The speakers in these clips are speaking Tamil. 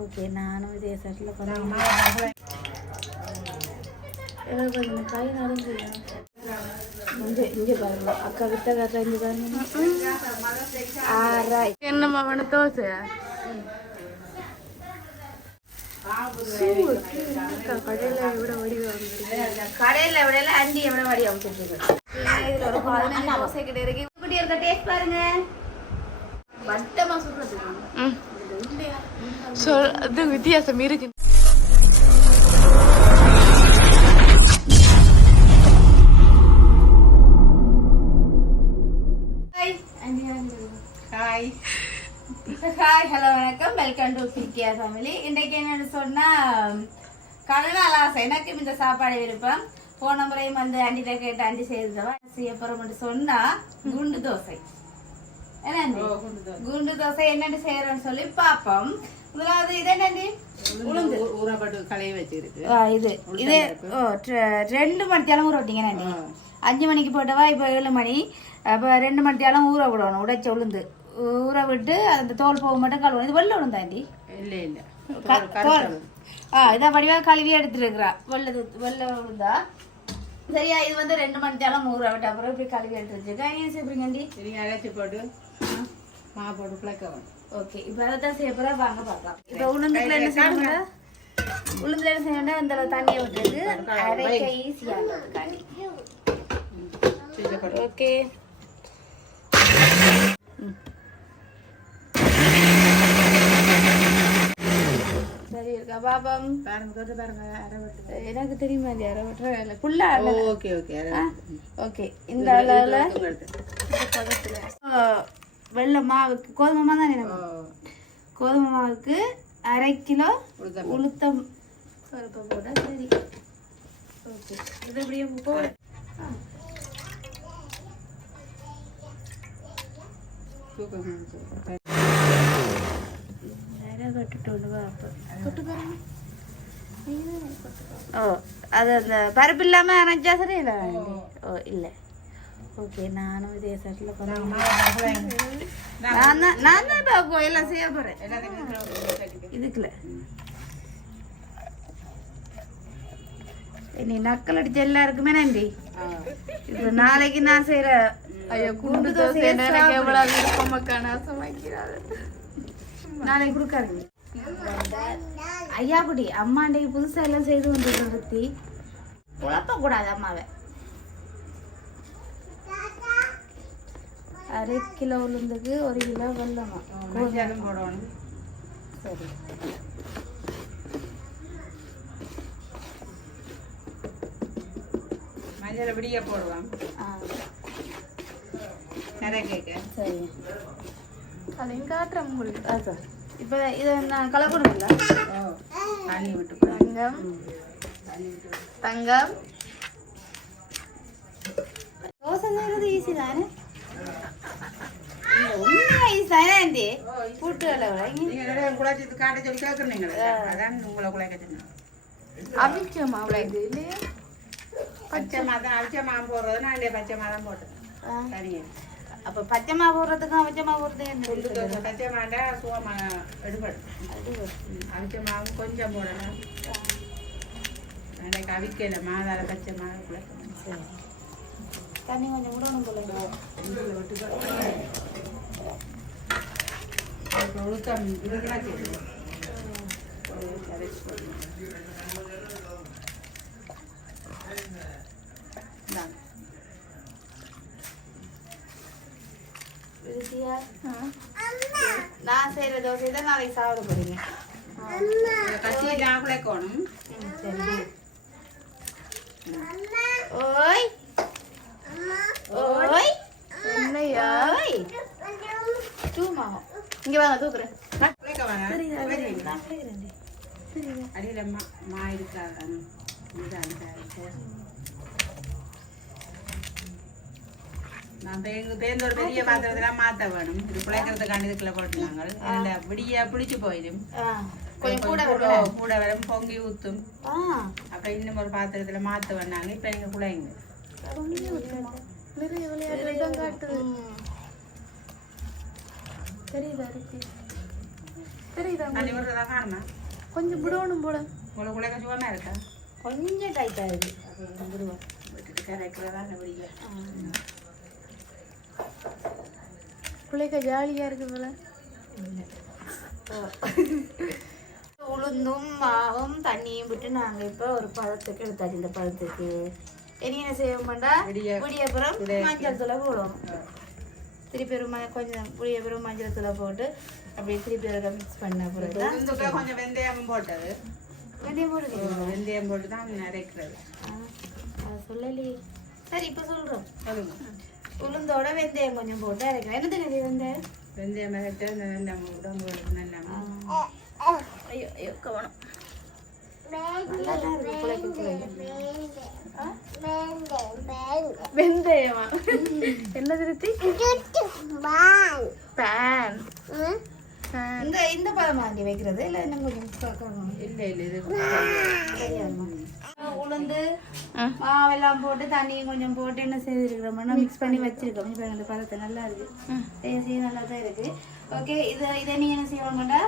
ஓகே நானும் இதே சட்டில் கொஞ்சம் கை நடந்து இங்கே பாருங்க அக்கா விட்ட கதை இங்கே பாருங்க. என்னம்மா வேணும் தோசை கடையில் விடையில அண்டி எவ்வளோ வடி அவுத்துட்டு இதுல ஒரு 15 தோசை கிட்ட இருக்கு. இப்படி இருக்க டேஸ்ட் பாருங்க வட்டமா சுடுறதுக்கு அது வித்தியாசம் இருக்கு. ஹாய் ஹலோ வணக்கம், வெல்கம் டு பிகே ஃபேமிலி. இன்றைக்கு என்னன்னு சொன்னா கடனால் ஆசை எனக்கும் இந்த சாப்பாடு விருப்பம். போன முறையும் வந்து அண்டிட்ட கேட்டு அண்டி செய்தவா செய்யப்போறோம்னு சொன்னா குண்டு தோசை. என்ன குண்டு தோசை என்னன்னு செய்யறோம்னு சொல்லி பாப்போம். முதலாவது இது என்னண்டி உளுந்து ஊறப்பட்டு களைய வச்சிருக்கு. இது இது 2 மணித்தாலும் ஊற விட்டீங்க. 5 மணிக்கு போட்டவா இப்போ 7 மணி. அப்போ 2 மணித்தாலும் ஊற விடணும். உடைச்ச உளுந்து ஊற விட்டு அந்த தோல் போக மட்டும் கழுவணும். இது வெள்ளை உளுந்தாண்டி? இல்லை இல்லை இதான் வடிவாக கழுவி எடுத்துருக்குறா. வெள்ளை உளுந்தா சரியா? இது வந்து 2 மணித்தாலும் ஊற விட்ட அப்புறம் இப்படி கழுவி எடுத்து வச்சிருக்கேன். ஏன் செய்யறீங்கண்டி? நீங்கள் அரைச்சி போட்டு மா போட்டு பிழைக்கவும். ஓகே, இப்போ அதை தான் செய்ய போகிறா. வாங்க பார்க்கலாம். இப்போ உளுந்துல என்ன செய்யணுங்க? உளுந்துல என்ன செய்யணும்னா இந்த தண்ணியை விட்டுட்டு அரைக்க ஈஸியாக காணி. ஓகே சரி இருக்கா பாபம்? எனக்கு தெரியுமா இந்த அரை ஃபுல்லா? Okay okay okay. இந்த அளவில் வெள்ளை மாவுக்கு கோதுமை மாவு தானே? கோதுமை மாவுக்கு 1/2 கிலோ உளுத்தம் பருப்பை போட சரி. ஓகே, இது அப்படியே போட ஓ அது அந்த பருப்பு இல்லாம அரைச்சா சரி இல்லை? ஓ இல்லை. ஓகே, நானும் இதே சட்டில் கொஞ்சம் நான் தான் எல்லாம் செய்ய போறேன். இதுக்குல நீ நக்கல் அடிச்ச எல்லாருக்குமே நன்றி. இப்போ நாளைக்கு நான் செய்யற குண்டு தோசை எவ்வளவு விருப்பமாக்கா நாசமாக்கிறாரு. நாளைக்கு கொடுக்காருங்க ஐயா குடி. அம்மா அன்றைக்கு புதுசா எல்லாம் செய்து கொண்டு நிறுத்தி குழப்பக்கூடாது அம்மாவை. 1/2 கிலோ உளுந்துக்கு 1 கிலோ வெல்லமா போடணும். சரி, மஞ்சள் அப்படியே போடுவான். சரி, அதையும் காட்டுறேன் உங்களுக்கு. சார் இப்போ இதை நான் கலக்கணும்ல? தண்ணி விட்டு தங்கம் தங்கம் தோசை செய்யறது ஈஸி தானே? ஈஸி தானே ஆண்டி? கூட்டு காட்ட சொல்லி கேட்குறீங்க. அதான் உங்களை குழைக்க அவிச்ச மாவு இது இல்லையா? பச்சை மாதம் அவிச்ச மாவு போடுறது நான் பச்சை மாதம் போட்டேன். சரிங்க. அப்போ பச்சை மாவு போடுறதுக்கும் அவிச்ச மாவு போடுறது பச்சை மாண்டா சுவமா எடுபடும். அவிச்ச மாவு கொஞ்சம் போடணும். அன்றைக்கு அவிக்கல மாதால பச்சை மாவு குழைக்கணும். சரி, தண்ணி கொஞ்சம் விடணும் போல. ஒழுக்கம் இதுக்கெல்லாம் கேட்குது. நான் செய்யற தோசை தான் நாளைக்கு சாப்பிட போறீங்க. ஓய் ஓய் ஓய் தூமா இங்க வாங்க தூக்குறேன். அடியில மா இருக்காது. நான் தேர்ந்தோட பெரிய பாத்திரத்தெல்லாம் மாற்ற வேணும். இது பிழைக்கிறதுக்கான இதுக்குள்ள போட்டுனாங்க. விடியா பிடிச்சு போயிடும். கூட வரும் பொங்கி ஊத்தும். அப்புறம் இன்னும் ஒரு பாத்திரத்துல மாற்ற வேணாங்க. இப்ப நீங்க குழைங்க. தெரியுதா இருக்கு தெரியுதா தண்ணி விடுறதா காணுமா கொஞ்சம் விடணும் போல உங்களை குழைக்க சுகமாக இருக்கா கொஞ்சம் டைட்டாக இருக்கு விடுவோம் விட்டுட்டு கரைக்கிறதா விடிய குழைக்க ஜாலியாக இருக்கு போல உளுந்தும் மாவும் தண்ணியும் விட்டு நாங்கள் இப்போ ஒரு பழத்துக்கு எடுத்தாச்சு இந்த பழத்துக்கு இனி என்ன செய்வோம்டா புளியப்புறம் மஞ்சள் தூளை போடுவோம் திருப்பி ஒரு கொஞ்சம் புளியப்புறம் மஞ்சள் தூளை போட்டு அப்படியே திருப்பி ஒரு மிக்ஸ் பண்ண பிறகு கொஞ்சம் வெந்தயம் போட்டது வெந்தயம் போடுது வெந்தயம் போட்டு தான் அரைக்கிறது சொல்லலையே சரி இப்போ சொல்கிறோம் சொல்லுங்க உளுந்தோட வெந்தயம் கொஞ்சம் போட்டு அரைக்கிறேன் என்னது வெந்தயம் வெந்தயம் மிளகு நல்ல உடம்பு நல்லா ஐயோ ஐயோ கவனம் வெந்தயமா என்ன திருத்தி பேன் இந்த பழம் வாங்கி வைக்கிறது இல்லை இன்னும் கொஞ்சம் இல்லை இல்லை இது உளுந்து மாவெல்லாம் போட்டு தண்ணியும் கொஞ்சம் போட்டு என்ன செய்திருக்கிறோம்னா மிக்ஸ் பண்ணி வச்சிருக்கோம் இப்போ அந்த பழத்தை நல்லா இருக்கு டேஸ்டி நல்லா தான் இருக்கு ஓகே இதை நீ என்ன செய்வாங்கடா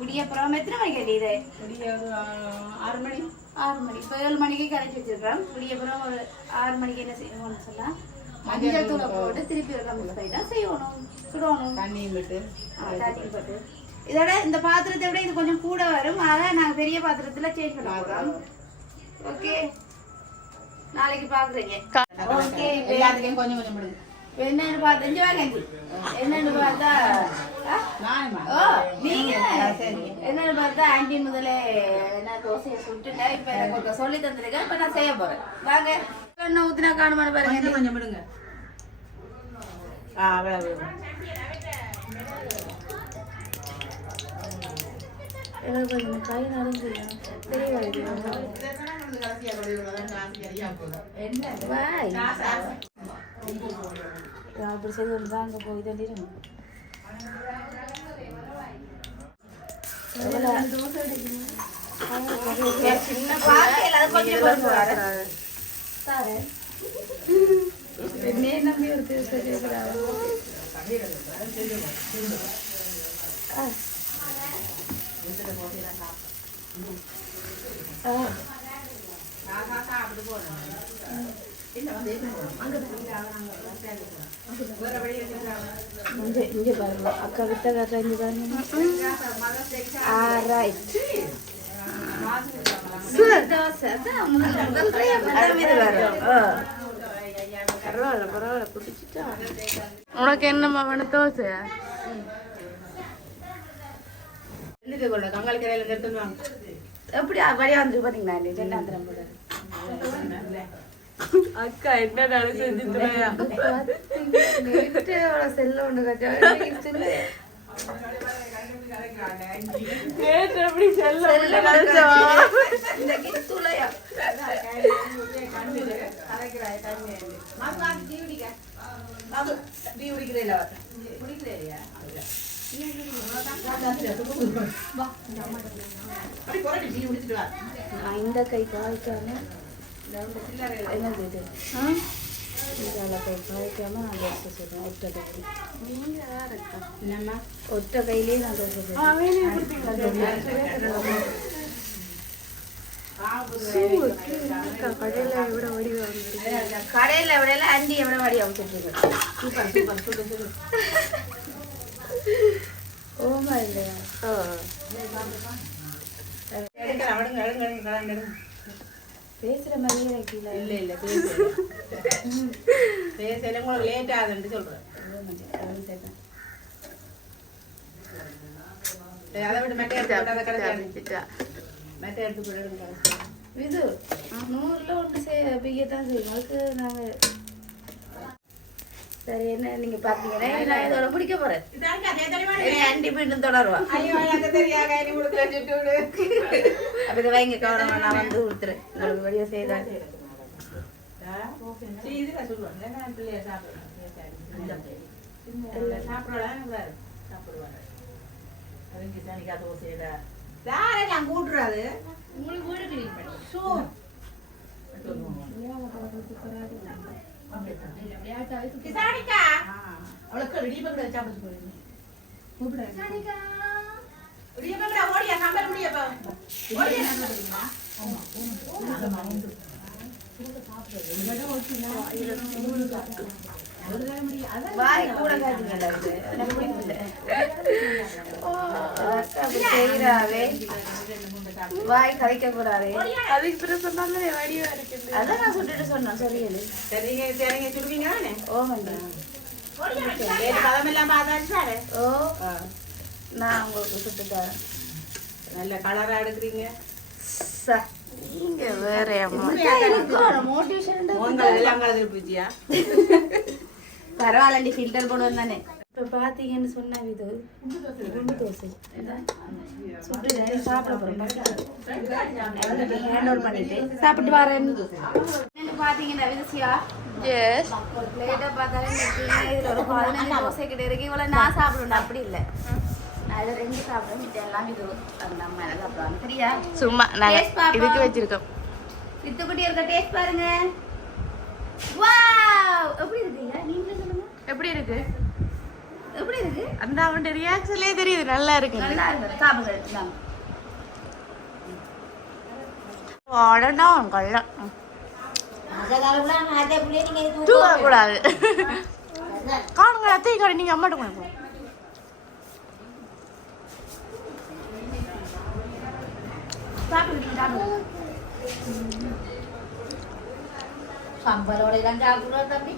விடியப்புறம் எத்தனை மணிக்கு அடி இதை விடிய ஒரு 6 மணி இப்போ 7 மணிக்கு கரைச்சி வச்சிருக்கிறோம் விடியப்புறம் ஒரு 6 மணிக்கு என்ன செய்யணும்னு சொன்னா மஞ்சள் தூளை போட்டு திருப்பி ஒரு மிக்ஸ் பண்ணி தான் செய்யணும் சுடணும் தண்ணியும் விட்டு தண்ணி போட்டு இதோட இந்த பாத்திரத்தை விட இது கொஞ்சம் கூட வரும் அதான் நாங்கள் பெரிய பாத்திரத்தில் சேஞ்ச் பண்ண போகிறோம் ஓகே நாளைக்கு பாக்குறீங்க ஓகே எல்லாத்துலயும் கொஞ்சம் கொஞ்சம் விடுங்க என்னன்னு பார்த்தா இங்க வாங்க என்னன்னு பார்த்தா ஓ நீங்க என்னன்னு பார்த்தா ஆண்டி முதலே நான் தோசையை சுட்டுட்டேன் இப்ப எனக்கு சொல்லி தந்திருக்கேன் இப்ப நான் செய்ய போறேன் வாங்க என்ன ஊத்தினா காணுமான பாருங்க கொஞ்சம் விடுங்க அவ்வளவு கை நடந்து அப்படி செய்து தான் அங்கே போய் தள்ளிடும் நம்பி ஒரு இங்க பாருங்க அக்கா விட்ட கட்ட இங்க பாருங்க பரவாயில்ல பரவாயில்ல பிடிச்சிட்டா உனக்கு என்னம்மா வேணும் தோசை கங்காளி கரையில எடுத்துவாங்க எப்படி வழியா வந்து பாத்தீங்களா ரெண்டாந்திரம் போட அக்கா என்ன செஞ்சுட்டு செல்ல ஒண்ணு கச்சா எப்படி செல்ல இந்த கை காய்க்காம என்னது இது இதால கை காய்க்காம நான் தோசை செய்வேன் ஒற்றை கை ஒற்றை கையிலேயே நான் தோசை செய்வேன் கடையில விட அண்டி எவ்வளோ வடி அமைச்சிட்டு ஓமா இல்லையா பேசுற மாதிரி வைக்கல இல்ல இல்ல பேசல உங்களுக்கு லேட் ஆகுதுன்னு சொல்றேன் அதை விட்டு மெட்டை எடுத்து மெட்டை எடுத்து போடுங்க இது 100ல ஒன்று பிய்யத்தான் செய்யும் அதுக்கு நாங்கள் சரி என்ன நீங்க பாத்தீங்கன்னா நான் இதோட பிடிக்க போறேன் ஆண்டி மீண்டும் தொடருவா அப்ப இதை வைங்க கவனமா நான் வந்து ஊத்துறேன் உங்களுக்கு வெளியே செய்தால் கூட்டுறாது அவளுக்கு ரெடி பண்ணி சாப்பிட்டு போயிருந்தேன் வாய் கூட காட்டுங்கடா இது. எனக்கு பிடிக்கல. அப்படி செய்யறாவே. வாய் கதைக்க கூடாது. அதுக்கு பிறகு சொன்னாங்க வடிவா இருக்குது. அதான் நான் சுட்டுட்டு சொன்னேன். சரியில்லை. சரிங்க சுடுவீங்க ஓமண்டா. பதமெல்லாம் பார்த்தாச்சு. ஓ நான் உங்களுக்கு சுட்டு தரேன். நல்ல கலரா எடுக்கிறீங்க. நீங்க வேற மோட்டிவேஷன் எல்லாம் கலந்து பூச்சியா பரவாயில்ல ஃபில்டர் போடுவோம் தானே. இப்போ பார்த்தீங்கன்னு சொன்ன இது குண்டு தோசை சுட்டு சாப்பிட போகிறோம். ஹேண்ட் ஓவர் பண்ணிட்டு சாப்பிட்டு வரேன். பார்த்தீங்கன்னா விதிசியா ஒரு பிளேட்டை பார்த்தாலே இதில் ஒரு 15 தோசை கிட்ட இருக்கு. இவ்வளோ நான் சாப்பிடுவேன். அப்படி இல்லை, நான் இதில் 2 சாப்பிடுவேன். மித்த எல்லாம் இது நம்ம எல்லாம் சாப்பிடுவாங்க. சரியா? சும்மா இதுக்கு வச்சிருக்கோம். வித்துக்குட்டி இருக்க டேஸ்ட் பாருங்க. வாவ், எப்படி இருக்கீங்க? நீங்களே சொல்லுங்க. எப்படி இருக்கு? எப்படி இருக்கு? அந்த அவன் ரியாக்ஷன்லயே தெரியுது நல்லா இருக்கு. நல்லா இருக்கு. சாப்பிடுங்க. எடுத்துக்கலாம். வாடனா கள்ள தூக்கக்கூடாது. காணுங்க அத்தையும் கடை நீங்க அம்மாட்ட கொடுங்க. சாம்பாரோட தான் சாப்பிடுவோம் தம்பி.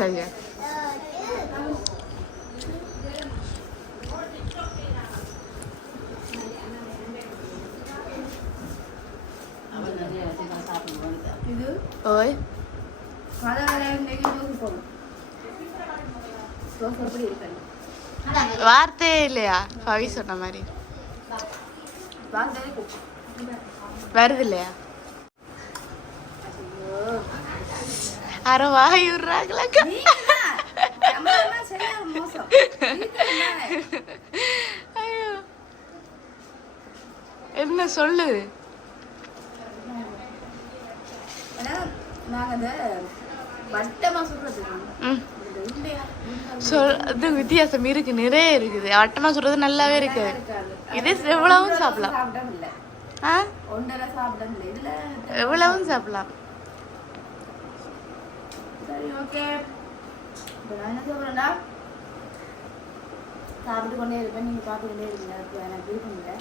சரியா இது ஓய் வார்த்தையே இல்லையா கவி சொன்ன மாதிரி வருது இல்லையா? அரை வாய் விடுறாங்களா? ஐயோ என்ன சொல்லு? அது வித்தியாசம் இருக்கு, நிறைய இருக்குது. வட்டமா சொல்றது நல்லாவே இருக்கு. இது எவ்வளவும் சாப்பிடலாம். எவ்வளவும் சாப்பிடலாம். சரி, ஓகே. என்ன சொல்றேன்டா, சாப்பிட்டு கொண்டே இருப்பேன். நீங்க பார்த்து கொண்டே இருக்கீங்க. எனக்கு விருப்பம் இல்லை.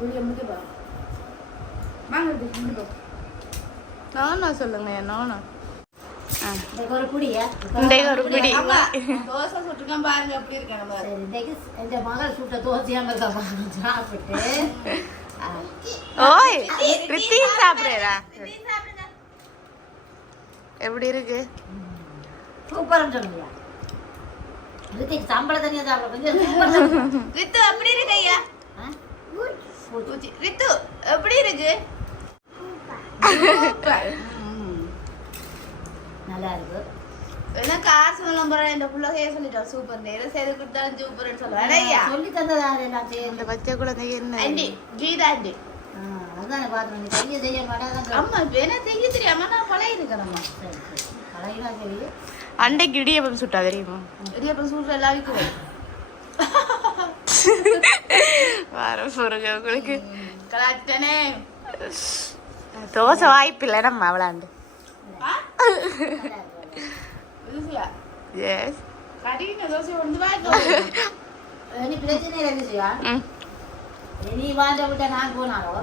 புரிய முடிக்கப்பா வாங்க. நானா சொல்லுங்க. நானா ஒரு புடியா ஒரு பிடி தோசை சுட்டுக்கலாம் பாருங்க. எப்படி இருக்கு இந்த மகள் சுட்ட தோசையாம சாப்பிட்டு ஓய் ரித்தி சாப்பிடுறா. எப்படி இருக்கு? சூப்பர்னு சொல்லுங்க. ரித்திக் சம்பளம் தனியா சாப்பிட ரித்து எப்படி இருக்கு ஐயா? ரித்து எப்படி இருக்கு? நல்லா இருக்கு. என்ன காசு நம்புறேன். இந்த புள்ளகைய சொல்லிட்டோம் சூப்பர். நேரம் செய்து கொடுத்தாலும் சூப்பர்னு சொல்லுவாங்க. ஐயா சொல்லி தந்ததா எல்லாத்தையும். இந்த பச்சை குழந்தைங்க என்ன ஆண்டி கீதா ஆண்டி அதான் பார்த்தேன். நீ கையை செய்ய மாட்டாதான். அம்மா வேணா செய்ய தெரியாம நான் பழகி இருக்கிறேம்மா. சரி சரி பழகினா சரி. அண்டைக்கு இடியப்பம் சுட்டா தெரியுமா? இடியப்பம் சுடுற எல்லாருக்கும் வர போறங்க உங்களுக்கு கலாட்டனே. தோசை வாய்ப்பு இல்லை நம்ம அவளாண்டு. எஸ் கடின தோசை ஒன்று வாய்க்கு. நீ பிரச்சனை இருந்துச்சியா? நீ வாண்ட விட்ட நான் போனாலோ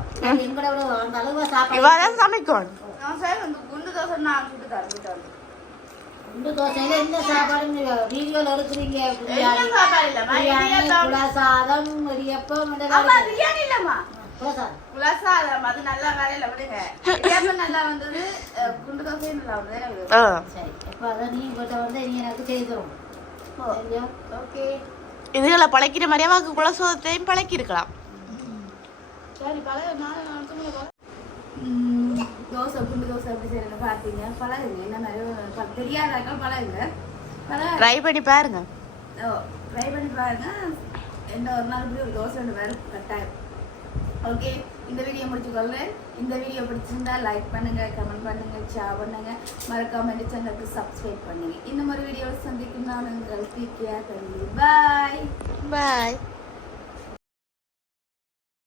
எங்கட விட அந்த அளவு சாப்பாடு இவாதான் சமைக்கணும். நான் சார் அந்த குண்டு தோசை நான் சுட்டு தரேன். குண்டு தோசையில என்ன சாப்பாடு வீடியோல எடுக்கிறீங்க? சாதம் இடியப்பம். பிரியாணி இல்லம்மா, குலசாதம். அது நல்லா வேலையில விடுங்க. இடியப்பம் நல்லா வந்தது, குண்டு தோசையும் நல்லா வந்தது. சரி, இப்ப அதான் நீ கிட்ட வந்து நீ எனக்கு செய்து தரும். ஓகே, இதுகளை பழக்கிற மாதிரியாவாக்கு குலசோதத்தையும் பழக்கி இருக்கலாம். சரி பழக. தோசை குண்டு தோசை எப்படி செய்யறது பார்த்தீங்க? பழகுங்க. என்ன நிறைய தெரியாதாக்கா பழகுங்க. ட்ரை பண்ணி பாருங்க. ட்ரை பண்ணி பாருங்க. என்ன ஒரு நாள் இப்படி ஒரு தோசை ஒன்று வேறு கட்டாயம். ஓகே. இந்த வீடியோ முடிச்சுக்கொள்றேன். இந்த வீடியோ பிடிச்சிருந்தா லைக் பண்ணுங்க, கமெண்ட் பண்ணுங்க, ஷேர் பண்ணுங்க, மறக்காம இந்த சேனலுக்கு சப்ஸ்கிரைப் பண்ணுங்க. இன்னும் ஒரு வீடியோவில் சந்திக்கும் நான் உங்கள் பிகே. பாய் பாய்.